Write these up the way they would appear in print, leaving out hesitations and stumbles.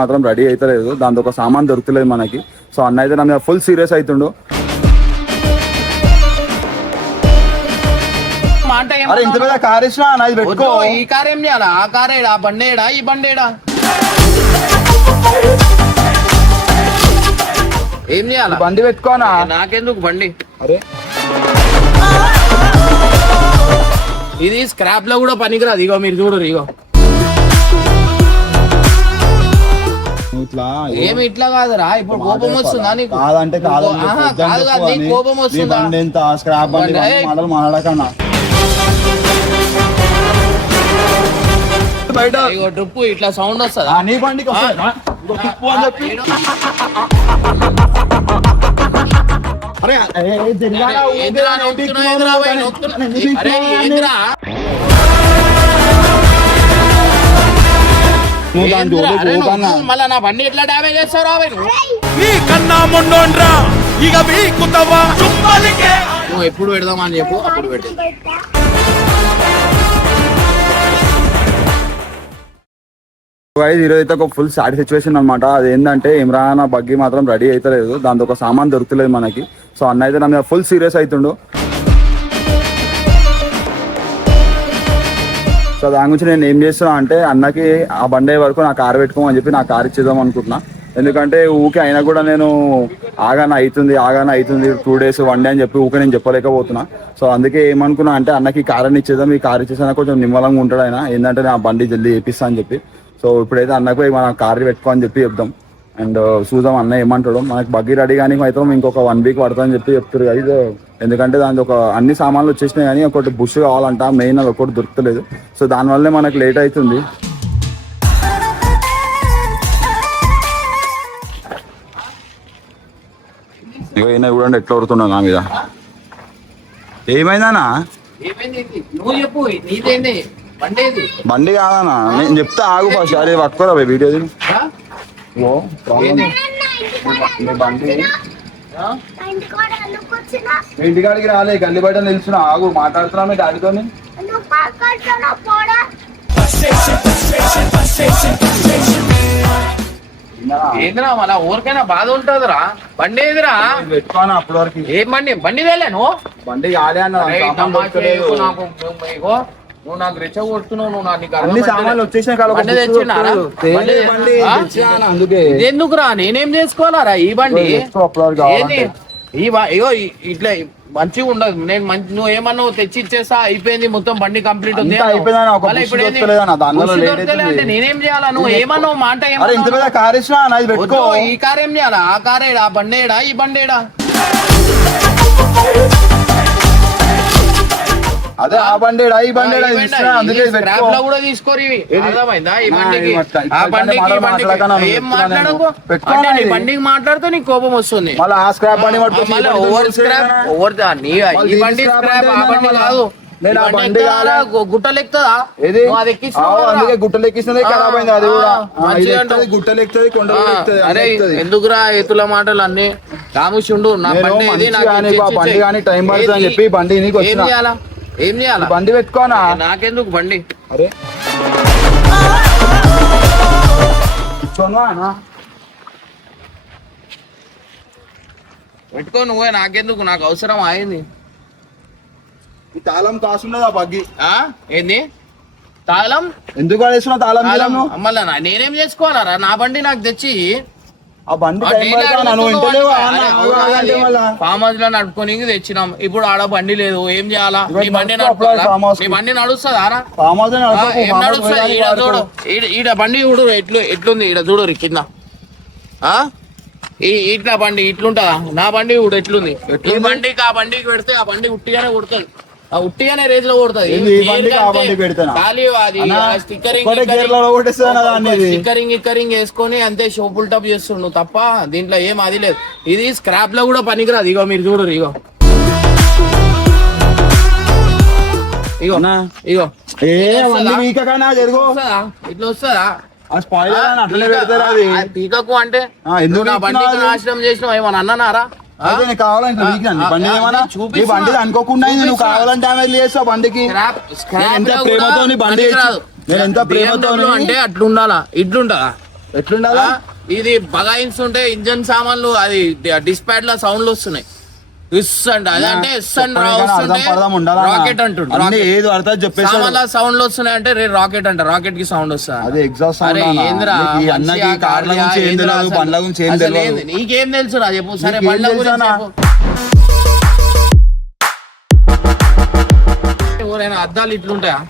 మాత్రం రెడీ అవుతలేదు, దాంతో ఒక సామాన్ దొరుకుతలేదు మనకి. సో అన్న అయితే నా మీద ఫుల్ సీరియస్ అవుతుండు. అరే ఇంత పెద్ద కార్ ఇచ్చినా నాది పెట్టుకో. ఈ కార్ ఏం చేయాలా? ఆ కారేడా? బండేడా? ఈ బండేడా? ఏం చేయాలా? బండి పెట్టుకోనా? నాకెందుకు బండి? అరే ఇది స్క్రాప్ లో కూడా పనికిరాదు. ఇగో మీరు చూడరు. ఇగో ఇట్లా ఏమి ఇట్లా కాదురా. ఇప్పుడు కోపం వస్తుందా నీకు? కాదంటే కాదు కాదు, నీకు కోపం వస్తుందా? ఎంత స్క్రాప్ బండి మాటలు మాట్లాడకన్నా. బయట ఇగో ట్రిప్ ఇట్లా సౌండ్ వస్తుందా? నీ బండికి ట్రిప్ అని చెప్పి అరే మళ్ళా నా బండి ఎట్లా డామేజ్ చేస్తావు? నువ్వు ఎప్పుడు పెడదామని చెప్పు, అప్పుడు పెడతా. ఈరోజు అయితే ఒక ఫుల్ సాడ్ సిచ్యువేషన్ అనమాట. అది ఏంటంటే ఇమ్రాన్ బగ్గి మాత్రం రెడీ అవుతలేదు, దాంతో ఒక సామాన్ దొరుకుతలేదు మనకి. సో అన్న అయితే నా మీద ఫుల్ సీరియస్ అవుతుండు. సో దాని గురించి నేను ఏం చేస్తున్నా అంటే అన్నకి ఆ బండి వరకు నా కారు పెట్టుకోమని చెప్పి నా కారు ఇచ్చేద్దాం అనుకుంటున్నా. ఎందుకంటే ఊకే అయినా కూడా నేను ఆగానే అవుతుంది 2 days 1 day అని చెప్పి ఊకే నేను చెప్పలేకపోతున్నా. సో అందుకే ఏమనుకున్నా అంటే అన్నకి కారుని ఇచ్చేద్దాం, ఈ కారు ఇచ్చేసినా కొంచెం నిమ్మలంగా ఉంటాడు ఆయన, ఏంటంటే నా బండి జల్దీ వేపిస్తా అని చెప్పి. సో ఇప్పుడైతే అన్నకు మన కారు పెట్టుకో అని చెప్పి చెప్దాం. అండ్ చూద్దాం అన్న ఏమంటాడు. మనకి బగ్గి రెడీ కానీ అయితే ఇంకొక 1 week పడుతుందని చెప్పి చెప్తారు కదా. ఎందుకంటే దాని ఒక అన్ని సామాన్లు వచ్చేసినాయి కానీ ఒకటి బుష్ కావాలంట, మెయిన్ అది ఒకటి దొరుకుతలేదు. సో దానివల్లే మనకు లేట్ అవుతుంది. ఇక ఈయన చూడండి ఎట్లా వరుతున్నావు నా మీద. ఏమైందనా? బండి కాదనా? నేను చెప్తా ఆగు ఫస్ట్. అరే పట్టుకోరా వీడియో బండి ఇంటికాడికి రాలే, గల్లి బయట నిల్చున్నా. ఆగు మాట్లాడుతున్నా మీ డాడీతో. ఏందిరా మళ్ళా ఊరికైనా బాధ ఉంటుందిరా. బండి ఏదిరా పెట్టుకోనా అప్పటి వరకు? ఏం బండి? బండి వెళ్ళాను బండి కాలే అన్న. నువ్వు నాకు రెచ్చగొడుతున్నావు. నువ్వు నాకు అన్ని సామాన్లు వచ్చేసినా ఎందుకురా? నేనేం చేసుకోవాలరా ఈ బండి? ఇగో ఇట్లా మంచిగా ఉండదు. నేను నువ్వు ఏమన్నావు తెచ్చి ఇచ్చేస్తా, అయిపోయింది మొత్తం బండి కంప్లీట్ ఉంది. అంటే నేనేం చేయాలా? నువ్వు ఏమన్నావు మాట? ఈ కార్ ఏం చేయాలా? ఆ కారేడా? ఆ బండేడా? ఈ బండేడా? అదే ఆ బండేడా ఈ బండేడా కూడా తీసుకోరు. అర్థమైందా? ఈ బండికి ఆ బండికి ఏం మాట్లాడకు. నీ బండికి మాట్లాడితే నీకు కోపం వస్తుంది. ఈ బండి స్క్రాప్, ఆ బండి కాదు. గుట్టలెక్కుతుందా? గుట్టలెక్కిస్తుంది ఖరాబ్ అయింది. అది కూడా గుట్టలెక్కుతుంది. అరే ఎందుకురా ఎత్తుల మాటలు అన్ని? రాముషుండు నా బండి బండి కానీ టైం పడుతుంది అని చెప్పి బండి ఏం చేయాలా? ఏం చేయాలా? బండి పెట్టుకోనా? నాకెందుకు బండి? అరే పెట్టుకో నువ్వే, నాకెందుకు? నాకు అవసరం అయింది. ఈ తాళం కాసున్నదా బగ్గి? ఏంది తాళం? ఎందుకు వేసుకున్నా తాళం? మళ్ళా నేనేం చేసుకోవాలరా? నా బండి నాకు తెచ్చి ఫామ్ హౌస్ లో నడుపుకొని తెచ్చినాం. ఇప్పుడు ఆడ బండి లేదు, ఏం చేయాలా? నీ బండి నడుస్తుందా? ఏం నడుస్తుంది? ఈడ చూడు, ఈడ బండి చూడు ఎట్లుంది. ఈడ చూడు కింద ఇట్లా బండి ఇట్లుంటదా? నా బండి చూడు ఎట్లుంది. ఈ బండికి ఆ బండికి పెడితే ఆ బండి ఉట్టిగానే కొడుతుంది. ఉట్టిగానే రేజ్ లో కొడుతుంది. స్టిక్కరింగ్ వేసుకొని అంతే షోపుల్ టప్ చేస్తుండు తప్ప దీంట్లో ఏం అది లేదు. ఇది స్క్రాప్ లో కూడా పనికిరాదు. ఇగో మీరు చూడరు. ఇగో ఇగో ఇగో ఇట్లా వస్తుందా? పీకకు అంటే నా బండి నాశనం చేసినావు ఏమన్నా అన్నారా? బండి అనుకోకుండా నువ్వు కావాలని డ్యామేజ్ చేస్తావు బండికి. ఎంత ప్రేమతో బండి, నేను ఎంత ప్రేమతో అంటే అట్లుండాలా? ఇట్లుంటదా? ఎట్లుండాలా ఇది బగాయిస్తుంటే ఇంజన్ సామాన్లు అది డిస్పాచ్ లో సౌండ్లు వస్తున్నాయి. ఇస్ అండ్ అదే అంటే ఇస్ అండ్ వస్తుంటే రాకెట్ అంటుండు. ఏదో అర్థం చెప్పేసి సామాన్ల సౌండ్లు వస్తున్నాయి అంటే రాకెట్ అంట, రాకెట్ కి సౌండ్ వస్తా. అదే ఎగ్జాస్ట్ అరే ఏంద్రా అన్నకి కార్ల గురించి ఏం తెలియదు, బండ్ల గురించి ఏం తెలియదు. నీకేం తెలుసు రా చెప్పు. సరే బండ్ల గురించి చెప్పు. ఎవరైనా అద్దాలు ఇట్లుంటాయా?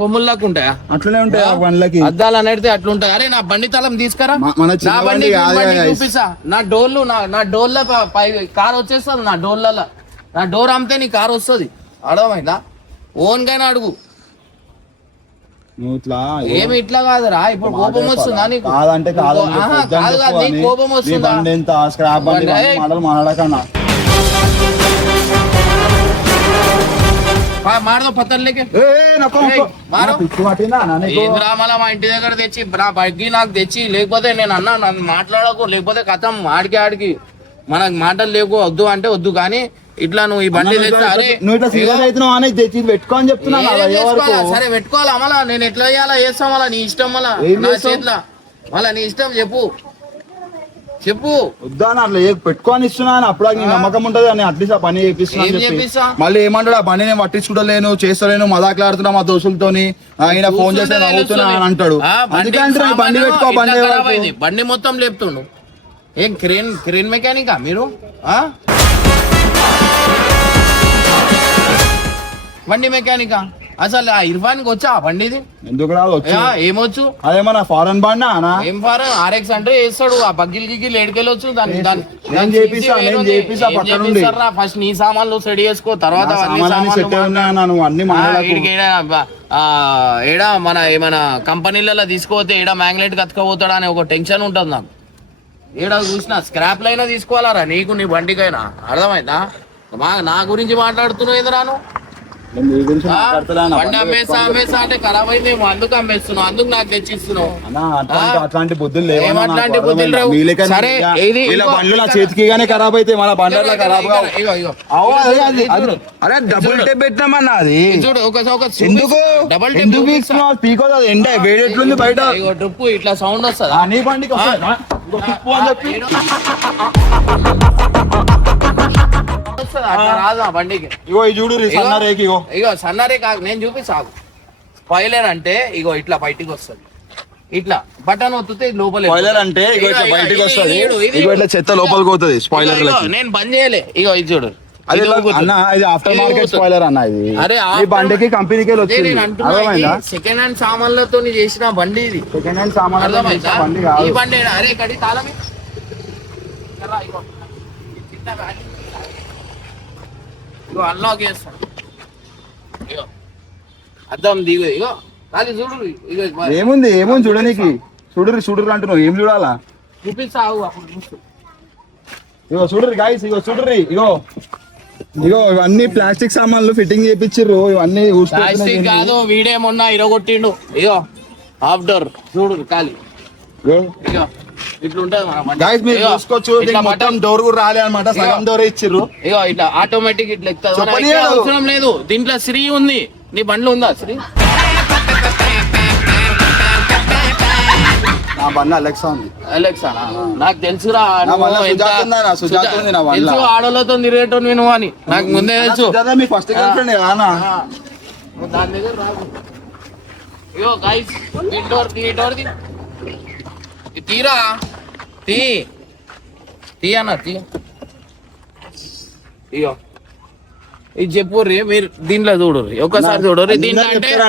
కొమ్ముల్లాగా ఉంటాయా? అట్లనే ఉంటాయి బండ్లకి అద్దాలు అనేది అట్లుంటాయి. అరే నా బండి తలం తీసుకురా, నా బండి చూపిస్తా. నా డోర్లు నా డోర్ల పై కార్ వచ్చేస్తుంది. నా డోర్లలో నా డోర్ అమ్మితే నీ కార్ వస్తుంది. అర్థమైందా? ఓన్ గానే అడుగు. ఏమి ఇట్లా కాదురా. ఇప్పుడు కోపం వస్తుందా నీకు? కాదంటే కాదు, కాదు కాదు నీకు కోపం వస్తుందా? స్క్రాప్ మాట్లాడకన్నా మారదో పత్తర్ లేకే మళ్ళా మా ఇంటి దగ్గర తెచ్చి నా బగ్గి నాకు తెచ్చి, లేకపోతే నేను అన్నా నన్ను మాట్లాడకు, లేకపోతే కథం ఆడికి మనకు మాటలు లేకు, వద్దు అంటే వద్దు. కానీ ఇట్లా నువ్వు ఈ బండి పెట్టుకోని చెప్తున్నా. సరే పెట్టుకోవాలా మళ్ళా? నేను ఎట్లా చేయాలా చేస్తాం మళ్ళా? నీ ఇష్టం మళ్ళా, నా చేతిలో మళ్ళా నీ ఇష్టం. చెప్పు వద్దా అట్లా పెట్టుకొని ఇస్తున్నాను. అప్పుడు నీ నమ్మకం ఉంటది అని అట్లీస్ట్ ఆ పని చేపిస్తున్నా. మళ్ళీ ఏమంటాడు, ఆ పని నేను పట్టించుకుంటలేను, చేస్తలేను, మదాకులాడుతున్నా మా దోస్తులతోని, ఆయన ఫోన్ చేస్తే నవ్వుతున్నా అని అంటాడు. అందుకంటే బండి పెట్టుకో. బండి మొత్తం లేపుతుండు. ఏం క్రేన్ మెకానికా మీరు? బండి మెకానికా? అసలు ఆ ఇర్ఫాన్కి వచ్చా ఆ బండిది? ఎందుకు ఏమొచ్చు? అదేమన్నా ఫారెన్ బండి ఏం ఫారెన్? ఆర్ఎక్స్ అంటే వేస్తాడు. ఆ బగ్గిల్ గిగ్గిల్ ఏడుకెళ్ళొచ్చు. ఫస్ట్ నీ సామాన్లు సెట్ చేసుకో, తర్వాత ఏడా మన ఏమైనా కంపెనీలలో తీసుకోతే ఏడా మ్యాంగ్లెట్ కత్తుకపోతాడా అని ఒక టెన్షన్ ఉంటుంది నాకు. ఏడా చూసినా స్క్రాప్ లైనా తీసుకోవాలరా నీకు, నీ బండికైనా. అర్థమైందా? నా గురించి మాట్లాడుతున్నావు ఏదరాను? బండి అమ్మేసా అంటే ఖరాబ్ అయింది, అందుకు అమ్మేస్తున్నావు, అందుకు నాకు తెచ్చిస్తున్నావు. అట్లాంటి బుద్ధులు అట్లాంటి బుద్ధులు లేవు. సరే చేతికి ఖరాబ్ అయితే మన బండ్ల ఖరాబ్. అరే డబుల్ టేప్ పెట్టినామన్నా అది చూడు. ఎందుకు డబుల్ టేప్ పీకో ఎండ వేడెట్లుంది బయట. డ్రిప్ ఇట్లా సౌండ్ వస్తుంది. నీ బండికి రాదు ఆ బండికి. ఇగో చూడు ఇగో సన్నరే కాదు, నేను చూపిస్తా. స్పాయిలర్ అంటే ఇగో ఇట్లా బయటికి వస్తుంది. ఇట్లా బటన్ ఒత్తితే లోపల అంటే బయటికి వస్తుంది. ఇట్లా చెత్త లోపలికి పోతుంది స్పాయిలర్. నేను బంద్ చేయలే. ఇగో ఇది చూడు. ఇది ఆఫ్టర్ మార్కెట్ స్పాయిలర్ అన్న. ఇది ఈ బండికి కంపెనీకి వచ్చింది. సెకండ్ హ్యాండ్ సామాన్లతో చేసిన బండి ఇది. సెకండ్ హ్యాండ్ సామాన్లు ఈ బండి. అరే కడి తాళమే ఇగో అన్లాక్ చేస్తాను. ఇగో అద్దం దిగు. ఇగో అది చూడు. ఇగో ఏముంది చూడనీకి? చూడుర్రి అంటున్నావు, ఏం చూడాలా? చూపిస్తా. ఇగో చూడుర్రి గాయ్స్, ఇగో ఇవన్నీ ప్లాస్టిక్ సామాన్లు ఫిట్టింగ్ చేయించిర్రు. ఇవన్నీ ప్లాస్టిక్ కాదు, వీడేమన్నా ఇరగొట్టిండు. ఇగో హాఫ్ డోర్ చూడు ఖాళీ. ఇగో మొత్తం డోర్ కూడా రాలే అనమాట, సగం డోర్ ఇచ్చిర్రు. ఇగో ఇట్లా ఆటోమేటిక్ ఇట్లా అవసరం లేదు. దీంట్లో శ్రీ ఉంది. నీ బండ్లు ఉందా శ్రీ? నా బండి అలెక్సా ఉంది. అలెక్సానా? నాకు తెలుసురా. తెలుసు ఆడోళ్ళతో తిరిగేటో నేను అని నాకు ముందే తెలుసు. ఫస్ట్ దాని దగ్గర రాదు. ఇగో గైస్ డోర్ తీరా అన్న తీ. ఇగో ఇది చెప్పు రే మీరు. దీంట్లో చూడు, ఒక్కసారి చూడు. దీంట్లో అంటే ఎవరు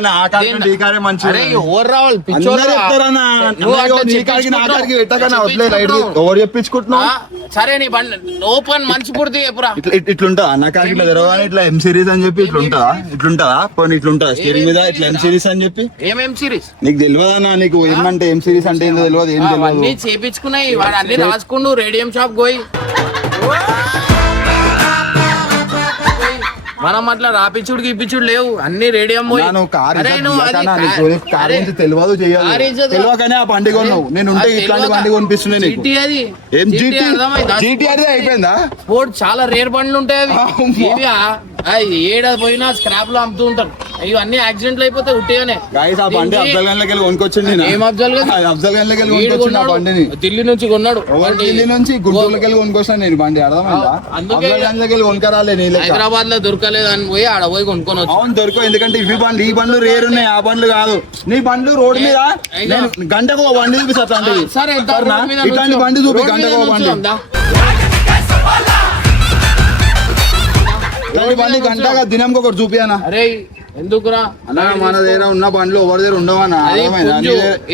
రావాలి? సరే నీ బండి ఓపెన్ మంచి పుడితే చెప్పురా. ఇట్లుంటా అన్న కాకి ఇట్లా ఎం సిరీస్ అని చెప్పి ఇట్లుంటదా పోనీ ఇట్లుంటా స్టీరింగ్ మీద ఇట్లా ఎం సిరీస్ అని చెప్పి. ఏం సిరీస్ నీకు తెలియదు అన్న? నీకు ఏమంటే ఎం సిరీస్ అంటే ఏందో తెలియదు. ఏం తెలియదు. అన్ని చేపించుకున్నాయి వాడు, అన్ని రాసుకుండు. రేడియం షాప్ పోయి మనం అట్లా రాపిచ్చుడు ఇప్పించుడు లేవు. అన్ని రేడియం పోయి. తెలియదు తెలియకనే ఆ బండి కొన్నావు. నేను ఉంటే ఇట్లాంటి బండి కొనిపిస్తున్నాయి. అయిపోయిందా? స్పోర్ట్ చాలా రేర్ బండ్లు ఉంటాయి. అవి ఏడా పోయినా స్క్రాప్ లో అమ్ముతూ ఉంటారు. ఇవన్నీ యాక్సిడెంట్లు అయిపోతాయి ఉట్టిగానే. గైస్ ఆ బండి అఫ్జల్ గంజ్ లకి కొనుక్కొచ్చింది నేను. ఏం అఫ్జల్ గంజ్? అఫ్జల్ గంజ్ లకి కొనుక్కొచ్చిన బండిని ఢిల్లీ నుంచి కొన్నాడు. ఢిల్లీ నుంచి గుంటూరుకి వెళ్ళి కొనుక్కొచ్చాను నేను బండి. అర్థమైందా? అందుకే అఫ్జల్ గంజ్ లకి కొనుక్కరాలే నీ లెక్క. హైదరాబాద్ లో దొరకలేదు అని పోయి ఆడ పోయి కొనుక్కొని వచ్చి. అవును దొరకవు, ఎందుకంటే ఇవి బండ్లు ఈ బండ్లు రేరు ఉన్నాయి, ఆ బండ్లు కాదు. నీ బండ్లు రోడ్ మీద నేను గంటకు ఒక బండి చూపిస్తాను. సరే ఇట్లాంటి బండి చూపి గంటకు ఒక బండి. ఇట్లాంటి బండి గంటగా దినంకి ఒకటి చూపియానా? అరే ఎందుకురా అన్న మన దగ్గర ఉన్న బండ్లు ఎవరి దగ్గర ఉండవన్నా?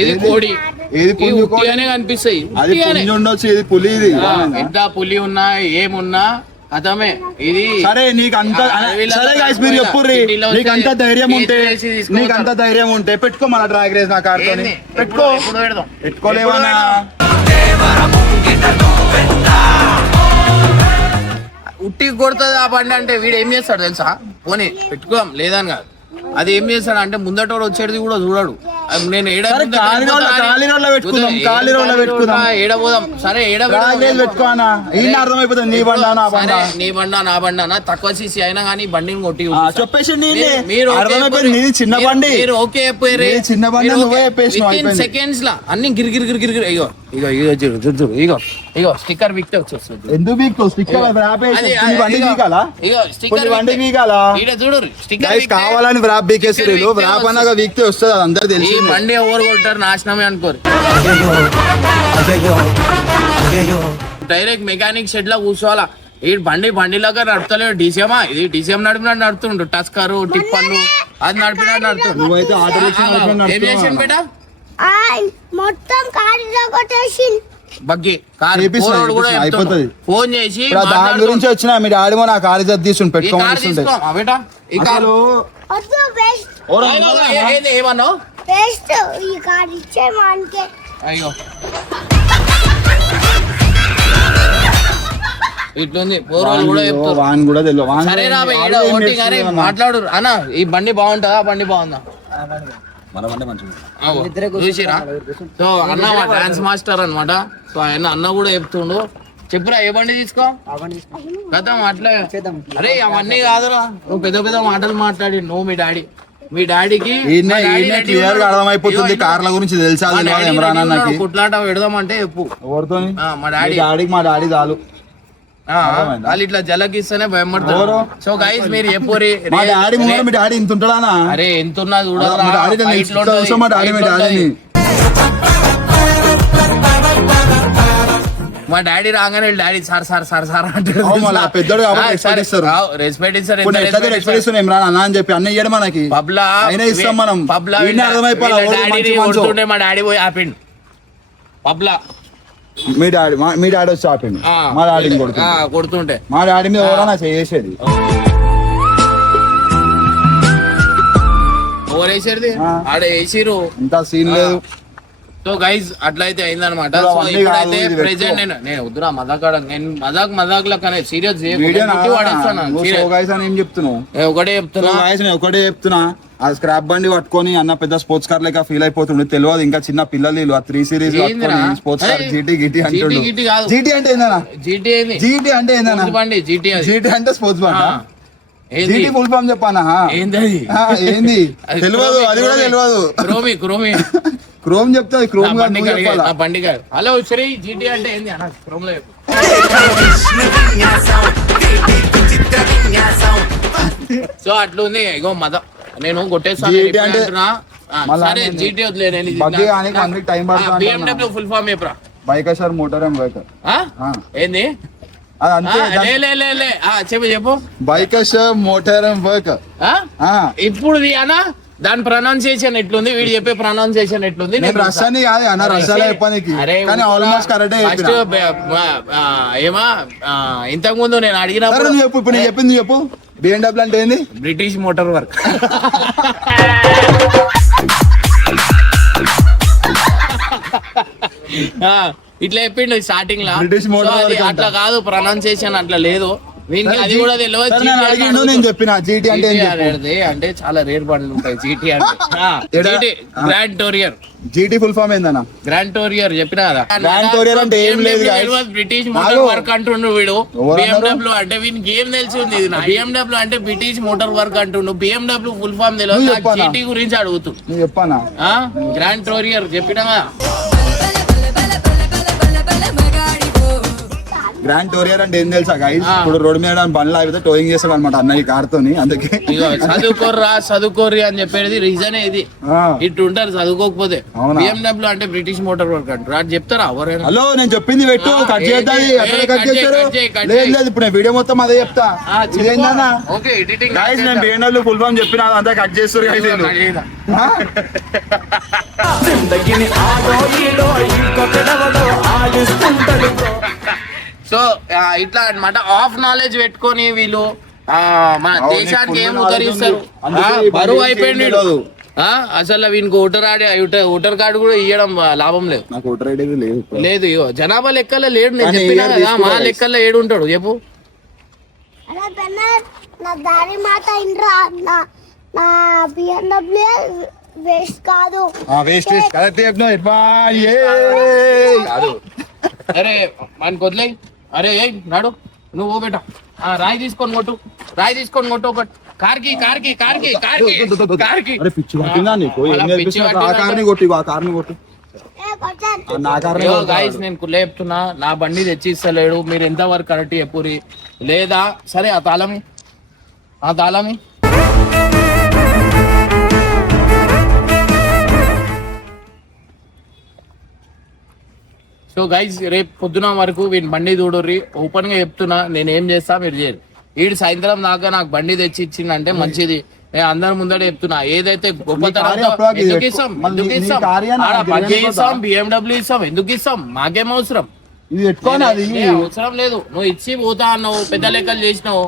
ఇది కోడి, ఏది పుంజు ఉట్టిగానే కనిపిస్తాయి. అది పుంజు ఉండొచ్చు, ఇది పులి. ఇది ఎంత పులి ఉన్నా ఏమున్నా అతమే ఇది. సరే నీకు అంత సరే గాయ్స్ మీరు చెప్పుర్రి, నీకు అంత ధైర్యం ఉంటే నీకు అంత ధైర్యం ఉంటే పెట్టుకో మన డ్రాగ్ రేస్ నా కార్ తోని పెట్టుకో. పెట్టుకోలేవన్నా? ఉట్టి కొడుతుంది ఆ బండి అంటే వీడు ఏం చేస్తాడు తెలుసా? పోనీ పెట్టుకోం లేదని కాదు, అది ఏం చేస్తాడు అంటే ముందటోడు వచ్చేది కూడా చూడడు. నేను ఏడబోదాం సరే పెట్టుకోనా అర్థమైపోతుంది. నీ బండా నా బండా, నీ బండా నా బండా నా తక్కువ సీసీ అయినా కానీ బండిని కొట్టి చెప్పేసి మీరు చిన్న బండి మీరు ఓకే చిన్న బండి నువ్వే చెప్పేసి సెకండ్స్ లా అన్ని గిరిగిరి గిరిగిరి. ఇగో ఇగో ఇగో చూడు ఇగో ఇగో స్టిక్కర్ విక్టే వచ్చేస్తుంది. ఎందుకు వీక్ స్టిక్కర్ చూడు స్టిక్కర్ కావాలని వ్రాప్ బీకేశ్వరులు వ్రాప్ అన్నగా వీక్తే వస్తుంది, అది అందరు తెలిసి. బండి ఎవరు కొట్టారు నాశనమే అనుకోరు. డైరెక్ట్ మెకానిక్ షెడ్ లో కూర్చోవాలా. ఈ బండిలాగా నడుపుతలేడు. డీసీఎమా ఇది డీసీఎం నడిపినట్టు నడుతుండు. టస్కరు టిప్పర్లు అది నడిపినట్టు నడుతుండు. నువ్వైతే ఆటో ఏం చేసిండు బేట? మొత్తం కారులో కొట్టేసి బగ్గి అయిపోతుంది. ఫోన్ చేసి దాని గురించి వచ్చిన మీ డాడీ నా కారు జత తీసుకుని పెట్టుకోవాల్సిందే. ఏమన్నావు? అయ్యో ఇట్లుంది కూడా చెప్తారు. సరేనా మాట్లాడు అన్న, ఈ బండి బాగుంటుందా? ఆ బండి బాగుందా? చూసిరా? సో అన్న మా డాన్స్ మాస్టర్ అనమాట. సో ఆయన అన్న కూడా చెప్తుండు. చెప్పురా ఏ బండి తీసుకో కదా అట్లా. అరే అవన్నీ కాదురా, నువ్వు పెద్ద పెద్ద మాటలు మాట్లాడి నువ్వు మీ డాడీకి అర్థమైపోతుంది కార్ల గురించి తెలుసా? కుట్లాట పెడదామంటే చెప్పు. మా డాడీ చాలు. వాళ్ళు ఇట్లా జలకిస్తేనే భయపడతారు. సో గైస్ మీరు చెప్పురి. మీ డాడీ ఇంత ఉంటాడా? అరే ఎంత ఉన్నా చూడరా. మా డాడీ రాగానే daddy sir sir sir sir అంటారు. పెద్దోడు రెస్పెక్ట్ ఇస్తారు అని చెప్పి అన్న ఇయ్యడం మనకి పబ్లా అయినా ఇస్తాం మనం. పబ్లా కొడుతుండే మా డాడీ పోయి ఆపిండు పబ్లా. మీ డాడీ వచ్చి ఆపిండు, మా డాడీని కొడుతుంటే మా డాడీ మీద ఎవరైనా చేసేది. ఓరేసేది ఆడ వేసిరు, ఇంత సీన్ లేదు. సో గైజ్ అట్లయితే అయిందనమాట. సో ఇప్పుడైతే ప్రెసెంట్ నేను వద్దురా మజాక్ నేను మజాక్ లెక్కనే సీరియస్ ఏం చెప్తున్నావు? ఒకటే చెప్తున్నా, ఆ స్క్రాప్ బండి పట్టుకొని అన్న పెద్ద స్పోర్ట్స్ కార్ లెక్క ఫీల్ అయిపోతుండే. తెలియదు ఇంకా చిన్న పిల్లలు ఆ 3 సిరీస్ స్పోర్ట్స్ కార్ జీటీ అంటుండు. జీటీ అంటే ఏందన్నా? జీటీ అంటే ఏందన్నా? జీటీ అంటే స్పోర్ట్స్ బండి. జీటీ ఫుల్ ఫామ్ చెప్పానా? ఏంది తెలియదు, అది కూడా తెలియదు. క్రోమ్ చెప్తా, క్రోమ్ బండి కాదు. హలో సరే జీటీ అంటే ఏంది అన్న? క్రోమ్ లో సో అట్లుంది. ఇగో నేను కొట్టేస్తాను. సరే జీటీ వదిలే. BMW ఫుల్ ఫామ్ చెప్పరా? Biker motor and biker. ఏంది? చెప్పు. Biker motor and biker. ఇప్పుడు అన్నా దాని ప్రొనౌన్సియేషన్ ఎట్లుంది? వీడు చెప్పే ప్రొనౌన్సియేషన్ ఎట్లుంది? ఏమా ఇంతకు ముందు నేను అడిగినప్పుడు ఇప్పుడు నేను చెప్పింది చెప్పు. BMW అంటే ఏంది? British motor work. ఇట్లా చెప్పిండు స్టార్టింగ్ లా. అట్లా కాదు ప్రొనౌన్సియేషన్, అట్లా లేదు. వీనికి అది కూడా తెలియదు. సరే, నేను అడిగిండు, నేను చెప్పిన జీటీ అంటే ఏం చెప్పు. అంటే చాలా రేర్ బండ్లు ఉంటాయి జీటీ అంటే. GT grand tourer. GT full form ఏందన్నా? గ్రాండ్ టోరియర్ చెప్పినా కదా. గ్రాండ్ టోరియర్ అంటే ఏం లేదు guys. బ్రిటిష్ మోటార్ వర్క్ అంటుండు వీడు. BMW అంటే వీనికి ఏం తెలిసింది? BMW అంటే బ్రిటిష్ మోటార్ వర్క్ అంటుండు. BMW ఫుల్ ఫామ్ తెలియదు. జీటీ గురించి అడుగుతూ నేను చెప్పానా? గ్రాండ్ టోరియర్ చెప్పినా కదా. గ్రాండ్ టోరియర్ అంటే ఏం తెలుసా గైస్? ఇప్పుడు రోడ్డు మీద బండ్లు ఆగితే టోయింగ్ చేస్తాం అనమాట అన్నయ్య కార్ తోని. అందుకే చదువుకోర్రి అని చెప్పేది రీజన్ ఇది. ఇటు ఉంటారు చదువుకోకపోతే. BMW అంటే బ్రిటిష్ మోటార్ వర్క్ అంటారు. అది చెప్తారా ఎవరైనా? హలో, నేను చెప్పింది పెట్టు, కట్ చేద్దాం. కట్ చేస్తారు. లేదు లేదు, ఇప్పుడు నేను వీడియో మొత్తం అదే చెప్తా. ఇదేందన్నా? ఓకే ఎడిటింగ్ గైస్, నేను BMW ఫుల్ ఫామ్ చెప్పిన అంతా కట్ చేస్తారు guys వీళ్ళు. సో ఇట్లా అన్నమాట. ఆఫ్ నాలెడ్జ్ పెట్టుకొని వీళ్ళు మన దేశానికి ఏం ఉద్ధరిస్తారు? బరువు అయిపోయింది అసలు. వీనికి ఓటర్ కార్డు కూడా ఇవ్వడం లాభం లేదు. నాకు ఓటర్ ఐడి లేదు. లేదు ఇగో జనాభా లెక్కల్లో లేడు. నేను చెప్పినా కదా, మా లెక్కల్లో ఏడు ఉంటాడు చెప్పు. అరే బెన్నర్, నా దారి మాట ఇంద్రా. నా BMW వేస్ట్ కాదు. వేస్ట్ కరెక్ట్ చెప్పినా. అరే మనకి వదిలేయి. అరే నాడు నువ్వు బేట రాయి తీసుకొని కొట్టు. రాయి తీసుకొని కొట్టు ఒకటి. కార్కి కార్కి కార్కి కార్కి కార్కి. పిచ్చి పట్టిందా నీకు? ఆ కార్ని కొట్టి, ఆ కార్ని కొట్టు. నా కార్ గాయస్, నేను కుల్లే చెప్తున్నా, నా బండి తెచ్చి ఇస్తలేడు. మీరు ఎంత వరకు కరెక్ట్ చెప్పురి. లేదా సరే ఆ తాళమి సో గైజ్, రేపు పొద్దున వరకు వీని బండి చూడుర్రి. ఓపెన్ గా చెప్తున్నా, నేను ఏం చేస్తా మీరు చేయరు. వీడు సాయంత్రం దాకా నాకు బండి తెచ్చి ఇచ్చిందంటే మంచిది. నేను అందరి ముందర చెప్తున్నా, ఏదైతే గొప్పతనం ఎందుకు ఇస్తాం? BMW ఇస్తాం, ఎందుకు ఇస్తాం? మాకేం అవసరం? అవసరం లేదు. నువ్వు ఇచ్చి పోతా అన్నావు, పెద్ద లెక్కలు చేసినావు.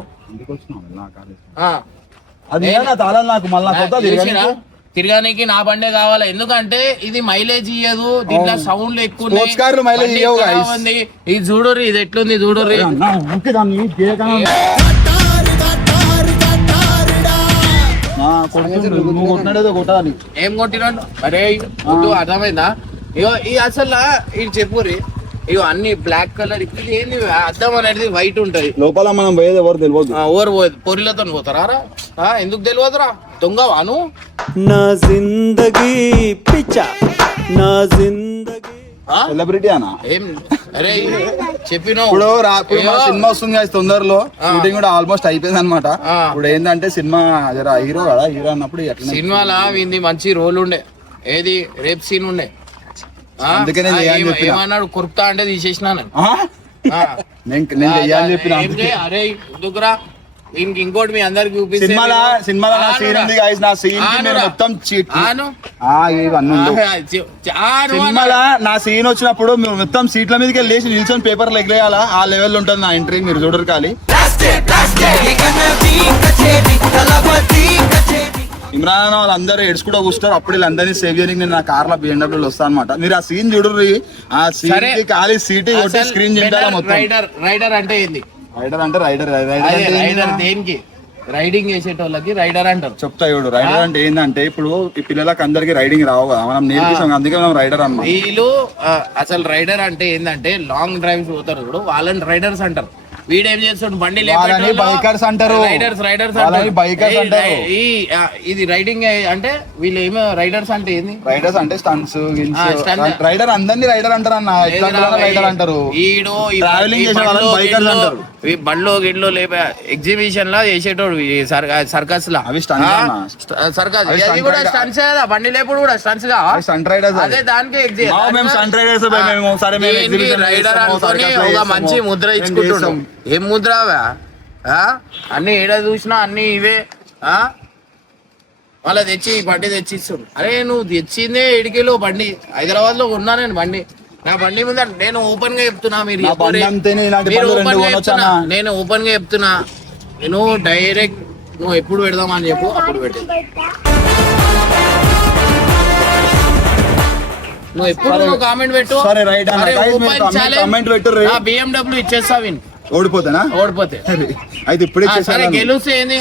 తిరగడానికి నా బండే కావాలి. ఎందుకంటే ఇది మైలేజ్ ఇయ్యదు, దీంట్లో సౌండ్ ఎక్కువ ఉంది. ఇది చూడుర్రి, ఇది ఎట్లుంది చూడుర్రి. ఏం కొట్టినాడు? అరే అర్థమైందా? ఇగో ఈ అసలు ఇది చెప్పుర్రి. ఇగో అన్ని బ్లాక్ కలర్. ఇది ఏంది అద్దం అనేది వైట్ ఉంటది లోపల. మనం పోయేది ఎవరు తెలియదు. ఎవరు పోయేది? పొరిలతో పోతారా? ఎందుకు తెలియదురా? దొంగవాను. నా జిందగీ పిచ్చా, నా జిందగీ సెలబ్రిటీ అనా? ఏం అరే చెప్పినా. ఇప్పుడు సినిమా వస్తుంది కదా తొందరలో. షూటింగ్ కూడా ఆల్మోస్ట్ అయిపోయింది అనమాట. ఇప్పుడు ఏంటంటే సినిమా హీరో కదా, హీరో అన్నప్పుడు సినిమాలో వీంది మంచి రోల్ ఉండే. ఏది రేప్ సీన్ ఉండే. ఏమన్నాడు? కుర్తా అంటే తీసేసినాను. అరే ఎందుకురా? దీనికి ఇంకోటి మీ అందరికి సినిమాలో నా సీన్ వచ్చినప్పుడు మొత్తం సీట్ల మీదకి లేచి నిల్చొని పేపర్లు ఎగరేయాలా, ఆ లెవెల్ ఉంటుంది నా ఎంట్రీ. మీరు చూడరు ఖాళీ. ఇమ్రాన్ అన్న వాళ్ళందరూ ఎడ్చుకుంటూ కూర్చుంటారు. అప్పుడు వీళ్ళందరినీ సేవ్ చేయడానికి నేను నా కార్లో BMW వస్తా అనమాట. మీరు ఆ సీన్ చూడరు. ఆ సీన్ కి ఖాళీ సీట్ కొట్టి స్క్రీన్ చింటారా మొత్తం. రైడర్ అంటే ఏంది? రైడర్ అంటే రైడర్ దేనికి? రైడింగ్ చేసేటోళ్ళకి రైడర్ అంటారు. చెప్తా చూడు. రైడర్ అంటే ఏంటంటే ఇప్పుడు ఈ పిల్లలకి అందరికి రైడింగ్ రావు కదా, మనం నేర్పిస్తాం. అందుకే మనం రైడర్ అన్నమాట. వీళ్ళు అసలు రైడర్ అంటే ఏంటంటే లాంగ్ డ్రైవ్స్ పోతారు చూడు, వాళ్ళని రైడర్స్ అంటారు. వీడేం చేస్తాడు? బండి బైకర్స్ అంటారు. రైడర్స్ ఇది రైడింగ్ అంటే వీళ్ళు ఏమో రైడర్స్ అంటే ఏంది? రైడర్స్ అంటే స్టంట్స్ రైడర్. అందరినీ రైడర్ అంటారు అన్న. రైడర్ అంటారు. ట్రావెలింగ్ చేసే వాళ్ళని బైకర్స్ అంటారు. బండ్లో గిడ్లో లేపే ఎగ్జిబిషన్ లా చేసేటోడు సర్కస్ లా. అవి సర్కస్ అది కూడా స్టంట్స్ కదా. బండి లేపుడు కూడా స్టంట్స్ గా. Stunt riders. అదే దానికి రైడర్ అనుకొని ఒక మంచి ముద్ర ఇచ్చుకుంటున్నాం. ఏం ముద్రవా? అన్ని ఏడ చూసినా అన్ని ఇవే. వాళ్ళ తెచ్చి బండి తెచ్చిస్తాడు. అరే నువ్వు తెచ్చిందే ఇడికిలో బండి. హైదరాబాద్ లో ఉన్నా నేను బండి. నా బండి ముందు నేను ఓపెన్ గా చెప్తున్నా. నేను ఓపెన్ గా చెప్తున్నా. నేను డైరెక్ట్ నువ్వు ఎప్పుడు పెడదామా అని చెప్పు, అప్పుడు పెట్టు. నువ్వు ఎప్పుడు నువ్వు కామెంట్ పెట్టు. BMW ఇచ్చేస్తా. ఓడిపోతానా? ఓడిపోతే అయితే ఇప్పుడే ఆ, సరే గెలుస్తే ఏంది?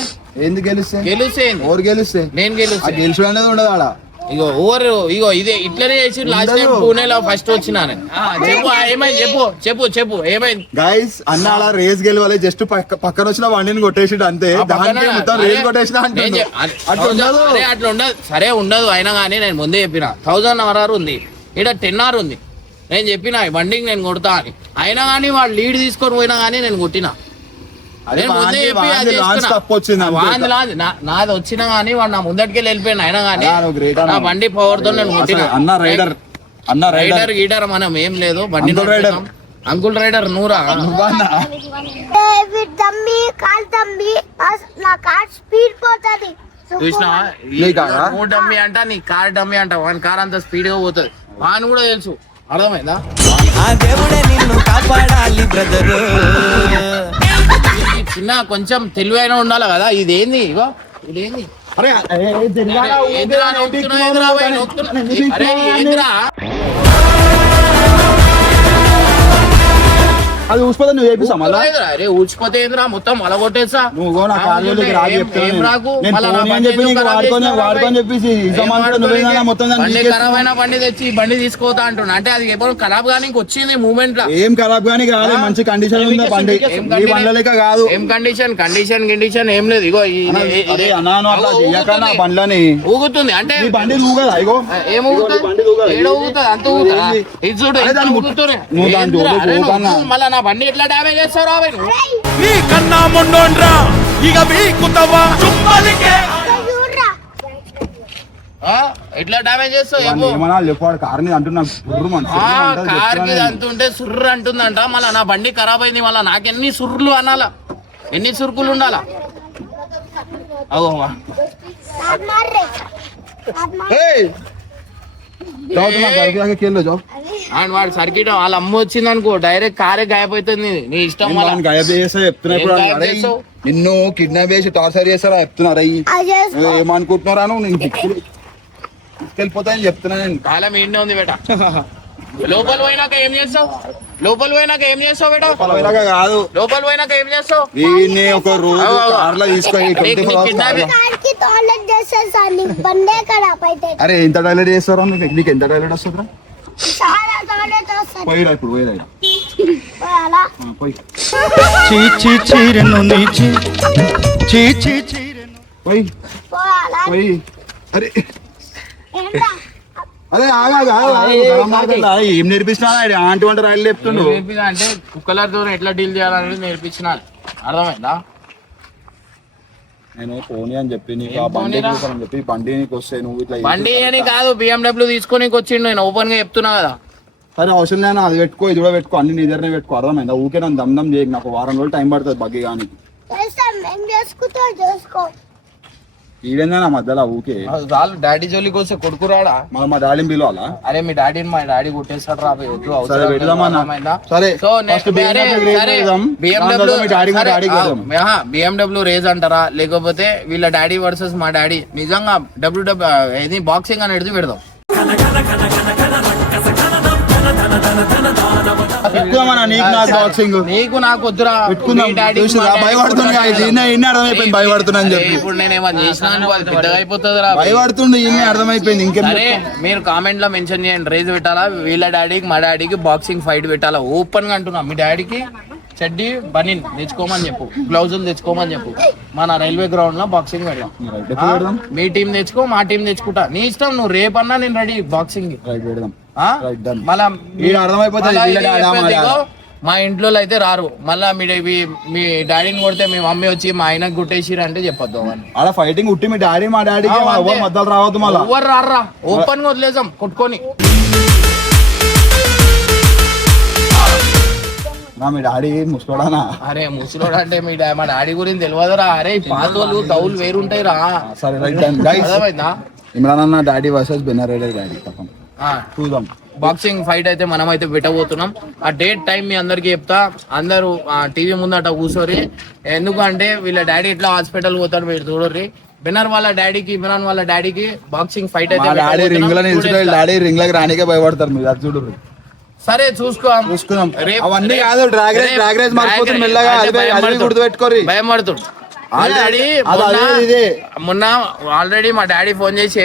ఎందుకు గెలిస్తే గెలుస్తే ఏంది? ఎవరు గెలిస్తే నేను గెలుస్తా. గెలుచు అనేది ఉండదు ఆడ. ఇగో ఓవర్ ఇగో ఇదే ఇట్లనే చేసి లాస్ట్ టైం పూణేలో ఫస్ట్ వచ్చినాను. చెప్పు ఏమైంది? చెప్పు చెప్పు చెప్పు ఏమైంది? గైస్ అన్న అలా రేస్ గెలవాలి, జస్ట్ పక్కన వచ్చిన బండిని కొట్టేసి అంతే, దానికి మొత్తం రేస్ కొట్టేసిన అట్లా ఉండదు. సరే ఉండదు అయినా కానీ నేను ముందే చెప్పిన 1000 RR ఉంది, ఇక్కడ 10 R ఉంది. నేను చెప్పిన ఈ బండికి నేను కొడతా అని, అయినా కానీ వాళ్ళు లీడ్ తీసుకొని పోయినా కానీ నేను కొట్టినా. నేను ముందే చెప్పి అది నాది వచ్చినా గానీ వాడు నా ముందటికి వెళ్ళిపోయాను, అయినా కానీ నా బండి పవర్ తో నేను కొట్టినా. అన్న రైడర్, అన్న రైడర్ గీడర్ మనం ఏం లేదు, బండి అంకుల్ రైడర్ నూరా. తమ్మి నా కార్ స్పీడ్ పోతుంది. చూసినా నువ్వు డమ్మి అంట, నీ కార్ డమ్మి అంట. వాని కార్ అంత స్పీడ్ గా పోతుంది, వాని కూడా తెలుసు. అర్థమైందా? చిన్న కొంచెం తెలివైన ఉండాలి కదా. ఇదేంది ఇగో ఇదేంది? అరే ఏంద్రా అది ఊసిపోతే నువ్వు చేపిస్తా మళ్ళా. అరే ఊచిపోతే ఏంద్రా మొత్తం మల కొట్టేస్తా. నువ్వు నా కార్యాలకి రాజు చెప్తాను వాడుకొని చెప్పేసి బండి ఖరాబ్ అయిన బండి తెచ్చి బండి తీసుకోతా అంటున్నా. అంటే అది ఎప్పుడు ఖరాబ్ గానీ వచ్చింది మూమెంట్ లా. ఏం ఖరాబ్ గానీ కాదు, మంచి కండిషన్ ఉంది బండి. బండ్లలేక కాదు. ఏం కండిషన్ ఏం లేదు. ఇగో బండ్లని ఊగుతుంది అంటే బండి ఊగదా? ఇగో ఏం ఊగుతుంది? ఊగుతుంది అంత ఊగుతుంది. ఇది చూడు మళ్ళా నా బండి ఎట్లా డ్యామేజ్ చేస్తావు? ఎట్లా డ్యామేజ్ చేస్తావు? కార్ కి అంటుంటే సుర్రు అంటుందంట. మళ్ళా నా బండి ఖరాబ్ అయింది, మళ్ళా నాకెన్ని సుర్రులు అనాలా, ఎన్ని సురుకులు ఉండాలా? అండ్ వాడు సర్కిట్ వాళ్ళ అమ్మ వచ్చింది అనుకో, డైరెక్ట్ కారే గాయపోతుంది. నీ ఇష్టం నిన్ను కిడ్నాప్ చేసి టార్చర్ చేస్తారా చెప్తున్నారా? ఏమనుకుంటున్నారా నువ్వు? నేను తీసుకెళ్ళిపోతాయని చెప్తున్నా. నేను కాలం ఏంటి ఉంది బేట. లోపల పోయినాక ఏం చేస్తావు? బేట? కాదు, లోపల పోయినాక ఏం చేస్తావు? ఒక రోజు కార్లో తీసుకొని అరే ఎంత టాయిలెట్ చేస్తారా? నీకు ఎంత టాయిలెట్ వస్తుందా? పోయిరా ఇప్పుడు, పోయి. అరే అదే ఏం నేర్పిస్తున్నా? ఆంటీ వంట రాయలు చెప్తుండు. అంటే కుక్కలతో ఎట్లా డీల్ చేయాలనేది నేర్పించిన. అర్థమైందా? నేను పోనీ అని చెప్పి నీకు ఆ బండి అని చెప్పి బండి నీకు వస్తే నువ్వు ఇట్లా బండి అని కాదు, BMW తీసుకొని వచ్చిండు. నేను ఓపెన్ గా చెప్తున్నా కదా. సరే అవసరం లేదు, అది పెట్టుకో, ఇది కూడా పెట్టుకో, అన్ని నిద్రనే పెట్టుకో. అర్థమైందా? ఊకే నన్ను దమ్ చేయకు. నాకు 1 వారం రోజులు టైం పడుతుంది బగ్గి కానీ. ఈడేనా నా మధ్యలో ఊకే చాలు. డాడీ జోలికి వస్తే కొడుకు రాడా? మన మా డాడీని పిలవాలా? అరే మీ డాడీని మా డాడీ కొట్టేస్తాడు రా. BMW రేజ్ అంటారా, లేకపోతే వీళ్ళ డాడీ వర్సెస్ మా డాడీ? నిజంగా ఏది బాక్సింగ్ అని ఎడితే పెడదాం. నీకు నాకు వద్దురా. భయపడుతున్నా ఇప్పుడు నేనేమన్నా చేసినా పెద్దగా అయిపోతుందిరా. భయపడుతుండే అర్థమైపోయింది. ఇంకే మీరు కామెంట్ లో మెన్షన్ చేయండి, రేజ్ పెట్టాలా వీళ్ళ డాడీకి మా డాడీకి బాక్సింగ్ ఫైట్ పెట్టాలా. ఓపెన్ గా అంటున్నా, మీ డాడీకి చెడ్డి బనీన్ తెచ్చుకోమని చెప్పు, గ్లౌజులు తెచ్చుకోమని చెప్పు. మన రైల్వే గ్రౌండ్ లో బాక్సింగ్ పెడదాం. మీ టీం తెచ్చుకో, మా టీం తెచ్చుకుంటా, నీ ఇష్టం. నువ్వు రేపన్నా నేను రెడీ బాక్సింగ్. మళ్ళా మా ఇంట్లో అయితే రారు. మళ్ళా మీ డాడీని కొడితే మీ మమ్మీ వచ్చి మా ఆయనకు కొట్టేసిరు అంటే చెప్పొద్దు. అలా ఫైటింగ్ ఉట్టి మీ డాడీ మా డాడీకి మధ్యలో రావద్దు. మళ్ళీ ఎవరు రారా, ఓపెన్ గా వదిలేసాం కొట్టుకొని. మీ డాడీ ముసలోడానా? అరే ముసలోడు అంటే మా డాడీ గురించి తెలియదురా. అరే పాతోళ్ళు తౌలు వేరుంటాయి రా. సరే ఇమ్రాన్ అన్న డాడీ వర్సెస్ బెన్నర్ డాడీ చూద్దాం. బాక్సింగ్ ఫైట్ అయితే మనం అయితే పెట్టబోతున్నాం. ఆ డేట్ టైం మీ అందరికి చెప్తా. అందరూ టీవీ ముందట కూర్చోరి. ఎందుకంటే వీళ్ళ డాడీ ఎట్లా హాస్పిటల్ పోతాడు మీరు చూడర్రి. బెన్నర్ వాళ్ళ డాడీకి, ఇమ్రాన్ వాళ్ళ డాడీకి బాక్సింగ్ ఫైట్ అయితే డాడీ రింగ్ లకు రానికే భయపడతారు మీరు, అది చూడరు. సరే చూసుకుందాం రేపు- అవన్నీ రేపు- కాదు డ్రాగ్ రేస్ మర్చిపోతుంది మెల్లగా అది గుర్తుపెట్టుకోరి భయం పడుతుంది డాడీ మొన్న ఆల్రెడీ మా డాడీ ఫోన్ చేసి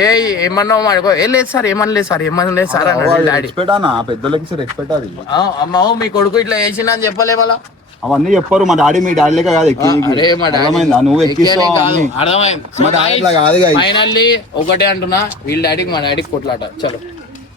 ఏమన్నావు మాడుకో లేదు సార్ ఏమనలేదు సార్ ఏమనలేదు సార్ అన్నాడు డాడీ. పెద్దలకి రెస్పెక్ట్ అది అమ్మ మీ కొడుకు ఇట్లా చేసిన అని చెప్పలే వాళ్ళ అవన్నీ చెప్పరు మా డాడీ మీ డాడీ లెక్క కాదు అరే మా డాడీ అర్థమైందా నువ్వు ఎక్కిస్తావు కాదు అన్నీ. అర్థమైంది మా డాడీ ఇట్లా కాదు guys. ఫైనల్లీ ఒకటే అంటున్నా వీళ్ళ డాడీకి మా డాడీకి కొట్లాట చలో